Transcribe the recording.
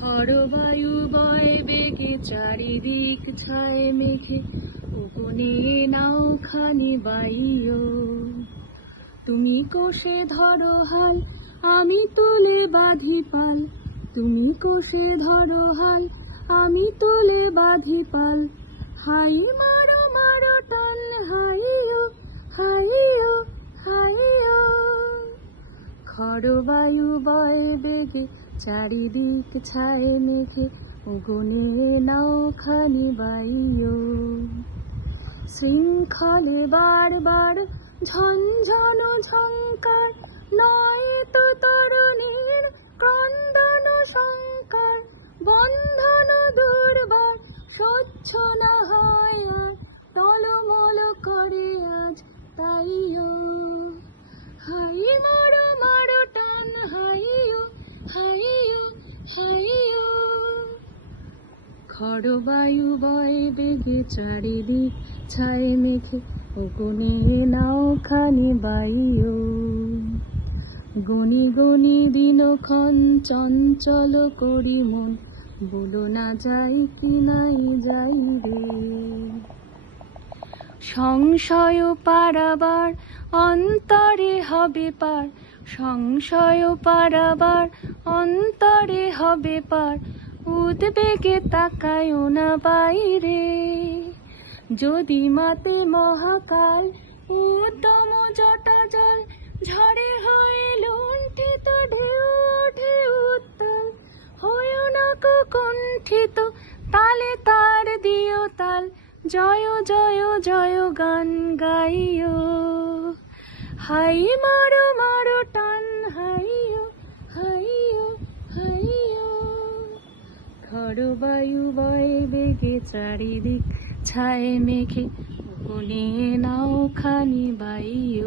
খরবায়ু বয় বেগে চারিদিক ছায় মেঘে, ওগনে নাও খানি বাইও। তুমি কোষে ধরো হাল, আমি তুলে বাঁধি পাল। তুমি কোষে ধরো হাল, আমি তুলে বাঁধি পাল। হাই মারো মারো টান, হাইও হাইও হাইও। খরবায়ু বয় বেগে চারিদিক ছায় মেঘে, ওগনে নাও খানি বাইও। শৃঙ্খলে বারবার ঝঞ্ঝন ঝঙ্কার, নয় তো তরুণীর ক্রন্দন শঙ্কার। বন্ধন দুর্বার সহ্য না হয় আর, টলমল করে আজ তাইও। হাই মারো মারো টান, হাইও হাইও হাইও। খরবায়ু বয় বেগে চারিদিক ছায় মেঘে, ওগনে নাও খানি বাইও। গনি গনি দিনক্ষণ চঞ্চল করি মন, বলো না যাই কি নাই যাই রে। সংশয় পারাবার অন্তরে হবে পার, সংশয় পারাবার অন্তরে হবে পার। উদ্বেগে তাকায়ও না বাইরে, যদি মাতে মহাকাল উদ্যম জটা জল। ঝড়ে হয়ে লুণ্ঠিত ঢেউ ওঠে উত্তাল, হয়েও না কুণ্ঠিত, তালে তার দিও তাল। জয় জয় জয় গান গাইও। হাই মারো মারো টান, হাইও হাইও হাইও। খরবায়ু বয় বেগে চারিদিক ছায় মেঘে, ওগনে নাও খানি বাইও।